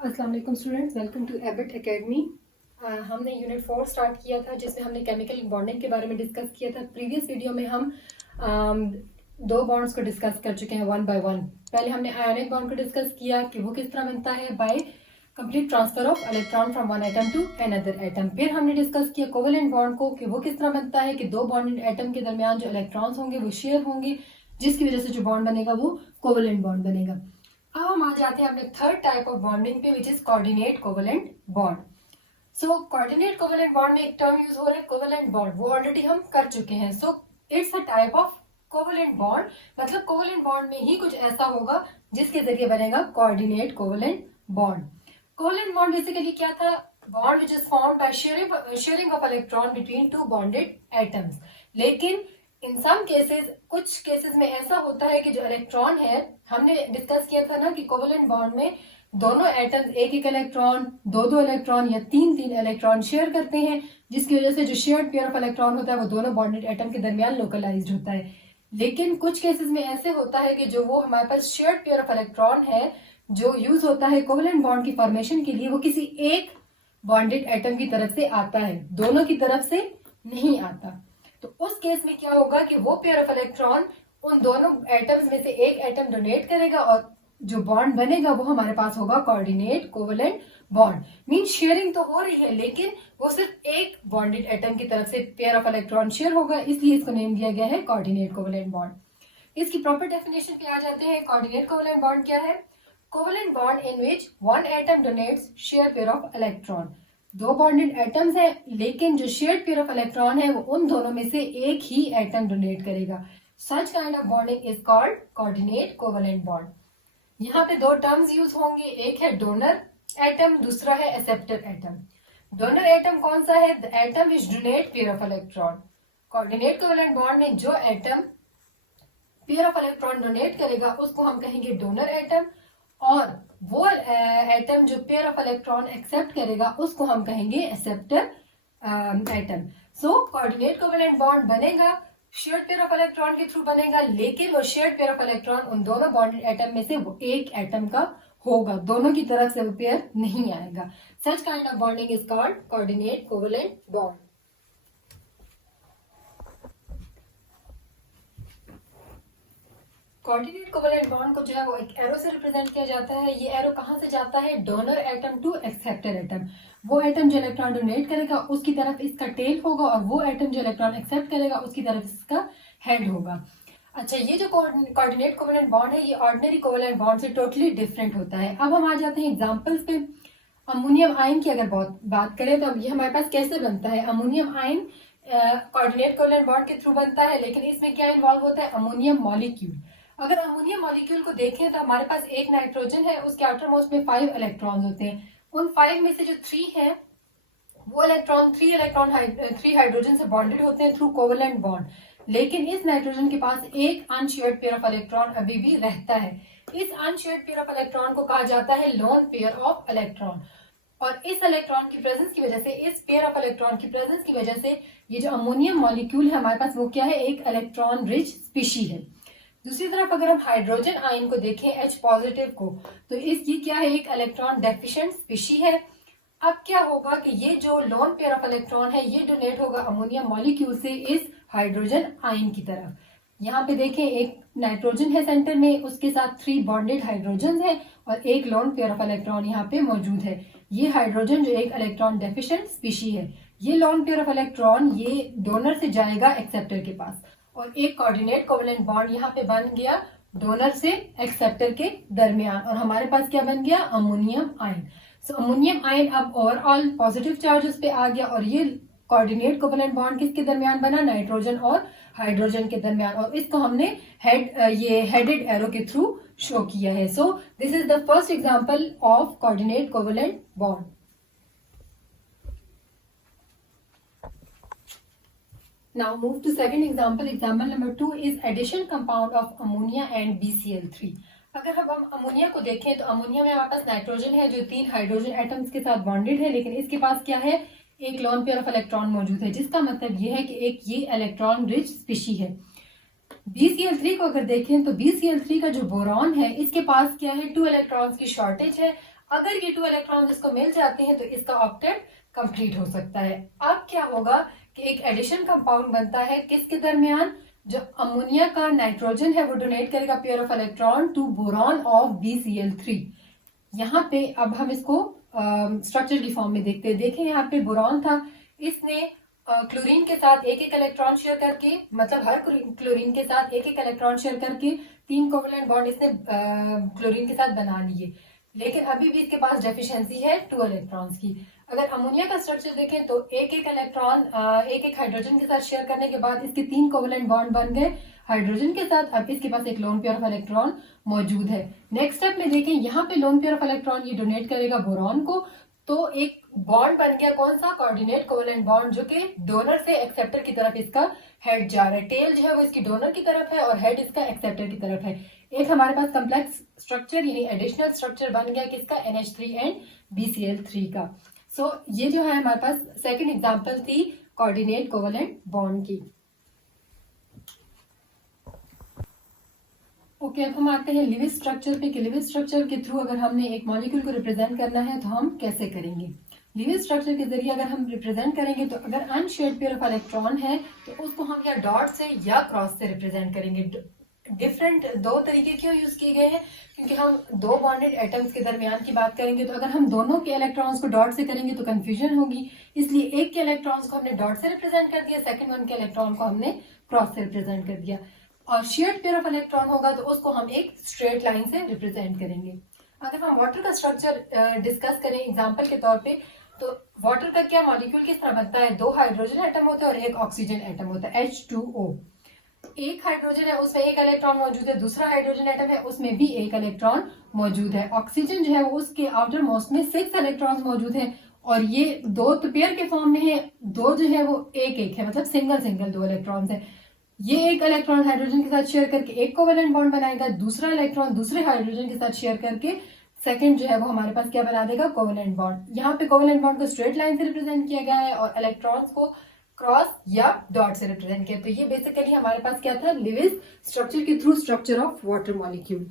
अस्सलाम वालेकुम students, welcome to Abit academy. हमने यूनिट 4 स्टार्ट किया था जिसमें हमने केमिकल बॉन्डिंग के बारे में डिस्कस किया था। प्रीवियस वीडियो में हम दो बॉन्ड्स को डिस्कस कर चुके हैं वन बाय वन। पहले हमने आयोनिक बॉन्ड को डिस्कस किया कि वो किस तरह बनता है by complete transfer of electron from one atom to another atom. फिर हमने डिस्कस किया कोवेलेंट बॉन्ड को कि वो किस तरह बनता है कि दो बॉन्डेड एटम के दरमियान जो इलेक्ट्रॉन्स होंगे वो शेयर होंगे, जिसकी वजह से जो बॉन्ड बनेगा वो कोवेलेंट बॉन्ड बनेगा। अब हम आ जाते हैं अपने थर्ड टाइप ऑफ बॉन्डिंग पे, which is coordinate covalent bond. So coordinate covalent bond में एक टर्म यूज हो रहा है कोवेलेंट बॉन्ड, वो ऑलरेडी हम कर चुके हैं। So it's a type of covalent bond, मतलब कोवेलेंट बॉन्ड में ही कुछ ऐसा होगा जिसके जरिए बनेगा coordinate covalent bond. Covalent bond basically क्या था? Bond which is formed by sharing of electron between two bonded atoms. लेकिन इन सम केसेस, कुछ केसेस में ऐसा होता है कि जो इलेक्ट्रॉन है, हमने डिस्कस किया था ना कि कोवेलेंट बॉन्ड में दोनों एटम्स एक एक इलेक्ट्रॉन, दो इलेक्ट्रॉन या तीन इलेक्ट्रॉन शेयर करते हैं, जिसकी वजह से जो शेयर्ड पेयर ऑफ इलेक्ट्रॉन होता है वो दोनों बॉन्डेड एटम के दरमियान लोकलाइज्ड होता है। लेकिन कुछ केसेस में ऐसे होता है कि जो वो हमारे पास शेयर्ड पेयर ऑफ इलेक्ट्रॉन है जो यूज होता है कोवेलेंट बॉन्ड की फॉर्मेशन के लिए, वो किसी एक बॉन्डेड एटम की तरफ से आता है, दोनों की तरफ से नहीं आता। तो उस केस में क्या होगा कि वो पेयर ऑफ इलेक्ट्रॉन उन दोनों एटम्स में से एक एटम डोनेट करेगा और जो बॉन्ड बनेगा वो हमारे पास होगा coordinate covalent bond. Means sharing तो हो रही है लेकिन वो सिर्फ एक बॉन्डेड एटम की तरफ से पेयर ऑफ इलेक्ट्रॉन शेयर होगा, इसलिए इसको नेम दिया गया है कोऑर्डिनेट कोवेलेंट बॉन्ड। इसकी प्रॉपर डेफिनेशन पे आ जाते हैं। कोऑर्डिनेट कोवेलेंट बॉन्ड क्या है? Covalent bond in which one atom donates share pair of electron. दो बॉन्डेड एटम्स हैं लेकिन जो शेयर्ड पेयर ऑफ इलेक्ट्रॉन है वो उन दोनों में से एक ही एटम डोनेट करेगा। Such kind of bonding is called coordinate covalent bond. यहाँ पे दो टर्म्स यूज होंगे, एक है डोनर एटम, दूसरा है एक्सेप्टर एटम। डोनर एटम कौन सा है? The atom which donate pair of electron. Coordinate covalent bond में जो atom pair of electron donate करेगा उसको हम कहेंगे डोनर एटम, और वो एटम जो पेयर ऑफ इलेक्ट्रॉन एक्सेप्ट करेगा उसको हम कहेंगे एक्सेप्टर एटम। सो कोऑर्डिनेट कोवेलेंट बॉन्ड बनेगा, शेयर्ड पेयर ऑफ इलेक्ट्रॉन के थ्रू बनेगा, लेकिन वो शेयर्ड पेयर ऑफ इलेक्ट्रॉन उन दोनों बॉन्डेड एटम में से वो एक एटम का होगा, दोनों की तरफ से वो पेयर नहीं आएगा। Such kind of bonding is called coordinate covalent bond. Coordinate covalent bond को जो है वो एक एरो से रिप्रेजेंट किया जाता है। ये एरो कहां से जाता है? Donor atom to acceptor atom. वो एटम जो इलेक्ट्रॉन डोनेट करेगा उसकी तरफ इसका टेल होगा और वो एटम जो इलेक्ट्रॉन एक्सेप्ट करेगा उसकी तरफ इसका हेड होगा। अच्छा, ये जो कोऑर्डिनेट कोवेलेंट बॉन्ड है ये ऑर्डिनरी कोवेलेंट बॉन्ड से टोटली डिफरेंट होता है। अब हम आ जाते हैं एग्जांपल्स पे। अमोनियम आयन की अगर बात करें तो अब ये हमारे पास कैसे बनता है? Ammonium ion coordinate covalent bond के थ्रू बनता है, लेकिन इसमें क्या इन्वॉल्व होता है? Ammonium molecule. अगर अमोनियम मॉलिक्यूल को देखें तो हमारे पास एक नाइट्रोजन है, उसके आउटर मोस्ट में 5 इलेक्ट्रॉन्स होते हैं। उन 5 में से जो 3 है वो इलेक्ट्रॉन 3 हाइड्रोजन से बॉन्डेड होते हैं थ्रू कोवेलेंट बॉन्ड, लेकिन इस नाइट्रोजन के पास एक अनशेयर्ड पेयर ऑफ इलेक्ट्रॉन अभी भी रहता है। इस अनशेयर्ड पेयर ऑफ इलेक्ट्रॉन को कहा जाता है लोन पेयर ऑफ इलेक्ट्रॉन, और इस इलेक्ट्रॉन की प्रेजेंस की वजह से, इस पेयर ऑफ इलेक्ट्रॉन की प्रेजेंस की वजह से ये जो अमोनियम मॉलिक्यूल है हमारे पास वो क्या है? एक इलेक्ट्रॉन रिच स्पीशी है। दूसरी तरफ अगर हम हाइड्रोजन आयन को देखें, H पॉजिटिव को, तो ये क्या है? एक इलेक्ट्रॉन डेफिशिएंट स्पीशी है। अब क्या होगा कि ये जो लोन पेयर ऑफ इलेक्ट्रॉन है ये डोनेट होगा अमोनियम मॉलिक्यूल से इस हाइड्रोजन आयन की तरफ। यहाँ पे देखें एक नाइट्रोजन है सेंटर में, उसके साथ 3 बॉन्डेड हाइड्रोजन है और एक लोन पेयर ऑफ इलेक्ट्रॉन यहाँ पे मौजूद है। ये हाइड्रोजन जो एक इलेक्ट्रॉन डेफिशिएंट स्पीशी है, ये लोन पेयर ऑफ इलेक्ट्रॉन ये डोनर से जाएगा एक्सेप्टर के पास, और एक कोऑर्डिनेट कोवेलेंट बॉन्ड यहाँ पे बन गया डोनर से एक्सेप्टर के दरमियान, और हमारे पास क्या बन गया? Ammonium ion. So ammonium ion अब ओवरऑल पॉजिटिव चार्ज उस पे आ गया, और ये कोऑर्डिनेट कोवेलेंट बॉन्ड किसके दरमियान बना? नाइट्रोजन और हाइड्रोजन के दरमियान, और इसको हमने ये हेडेड एरो के थ्रू शो किया है। So this is the first example of coordinate covalent bond. Now move to second example. Example number 2 is addition compound of ammonia and BCl3. अगर हम अमोनिया को देखें तो अमोनिया में हमारे पास नाइट्रोजन है जो 3 हाइड्रोजन एटम्स के साथ बॉन्डेड है, लेकिन इसके पास क्या है? एक लोन पेयर ऑफ इलेक्ट्रॉन मौजूद है, जिसका मतलब ये है कि एक ये इलेक्ट्रॉन रिच स्पीशी है। BCl3 को अगर देखें तो BCl3 का जो बोरॉन है इसके पास क्या है? 2 इलेक्ट्रॉन्स की शॉर्टेज है। अगर ये 2 इलेक्ट्रॉन इसको मिल जाते हैं तो इसका ऑक्टेट कंप्लीट हो सकता है। अब क्या होगा कि एक एडिशन कंपाउंड बनता है किसके दरमियान, जो अमोनिया का नाइट्रोजन है वो डोनेट करेगा pair of electron to boron of BCl3। यहाँ पे अब हम इसको स्ट्रक्चर की फॉर्म में देखते हैं। देखें यहाँ पे बोरॉन था, इसने क्लोरीन के साथ एक एक इलेक्ट्रॉन शेयर करके, मतलब हर क्लोरीन के साथ एक एक इलेक्ट्रॉन शेयर करके 3 कोवलेंट बॉन्ड इसने क्लोरीन के साथ बना लिए, लेकिन अभी भी इसके पास डेफिशिएंसी है 2 इलेक्ट्रॉन्स की। अगर अमोनिया का स्ट्रक्चर देखें तो एक एक इलेक्ट्रॉन एक एक हाइड्रोजन के साथ शेयर करने के बाद इसके 3 कोवलेंट बॉन्ड बन गए हाइड्रोजन के साथ। अब इसके पास एक लोन पेयर ऑफ इलेक्ट्रॉन मौजूद है। नेक्स्ट स्टेप में देखें, यहाँ पे लोन पेयर ऑफ इलेक्ट्रॉन ये डोनेट करेगा बोरॉन को, तो एक बॉन्ड बन गया कौन सा, कोऑर्डिनेट कोवेलेंट बॉन्ड, जो कि डोनर से एक्सेप्टर की तरफ इसका हेड जा रहा है। टेल जो है वो इसकी डोनर की तरफ है और हेड इसका एक्सेप्टर की तरफ है। एक हमारे पास कम्प्लेक्स स्ट्रक्चर यानी एडिशनल स्ट्रक्चर बन गया किसका, NH3 एंड BCl3 का। सो ये जो है हमारे पास सेकंड एग्जांपल थी कोऑर्डिनेट कोवेलेंट बॉन्ड की। ओके, अब हम आते हैं लिविस स्ट्रक्चर पे कि लिविस स्ट्रक्चर के थ्रू अगर हमने एक मॉलिक्यूल को रिप्रेजेंट करना है तो हम कैसे करेंगे। लिविस स्ट्रक्चर के जरिए अगर हम रिप्रेजेंट करेंगे तो अगर अनशेयर्ड पेयर ऑफ इलेक्ट्रॉन है तो उसको हम या डॉट से या क्रॉस से रिप्रेजेंट करेंगे। डिफरेंट 2 तरीके क्यों यूज किए गए हैं, क्योंकि हम 2 बॉन्डेड एटम्स के दरमियान की बात करेंगे तो अगर हम दोनों के इलेक्ट्रॉन्स को डॉट से करेंगे तो कंफ्यूजन होगी, इसलिए एक के इलेक्ट्रॉन्स को हमने डॉट से रिप्रेजेंट कर दिया, सेकंड वन के इलेक्ट्रॉन को हमने क्रॉस से रिप्रेजेंट कर दिया। और शेयर्ड पेयर ऑफ इलेक्ट्रॉन होगा तो उसको हम एक स्ट्रेट लाइन से रिप्रेजेंट करेंगे। अगर हम वाटर का स्ट्रक्चर डिस्कस करें एग्जांपल के तौर पे, तो वाटर का क्या मॉलिक्यूल किस तरह बनता है, 2 हाइड्रोजन एटम होते हैं और एक ऑक्सीजन एटम होता है H2O। एक हाइड्रोजन है उसमें एक इलेक्ट्रॉन मौजूद है, दूसरा हाइड्रोजन एटम है उसमें भी एक इलेक्ट्रॉन मौजूद है। ऑक्सीजन जो है वो उसके आउटर मोस्ट में 6 इलेक्ट्रॉन मौजूद है और ये 2 तो पेयर के फॉर्म में है, 2 जो है वो एक एक है, मतलब सिंगल सिंगल 2 इलेक्ट्रॉन है। ये एक इलेक्ट्रॉन हाइड्रोजन के साथ शेयर करके एक कोवेलेंट बॉन्ड बनाएगा, दूसरा इलेक्ट्रॉन दूसरे हाइड्रोजन के साथ शेयर करके सेकंड जो है वो हमारे पास क्या बना देगा, कोवेलेंट बॉन्ड। यहाँ पे कोवेलेंट बॉन्ड को स्ट्रेट लाइन से रिप्रेजेंट किया गया है और इलेक्ट्रॉन्स को क्रॉस या डॉट से रिप्रेजेंट किया। तो ये बेसिकली हमारे पास क्या था, लिविस स्ट्रक्चर के through structure of water molecule.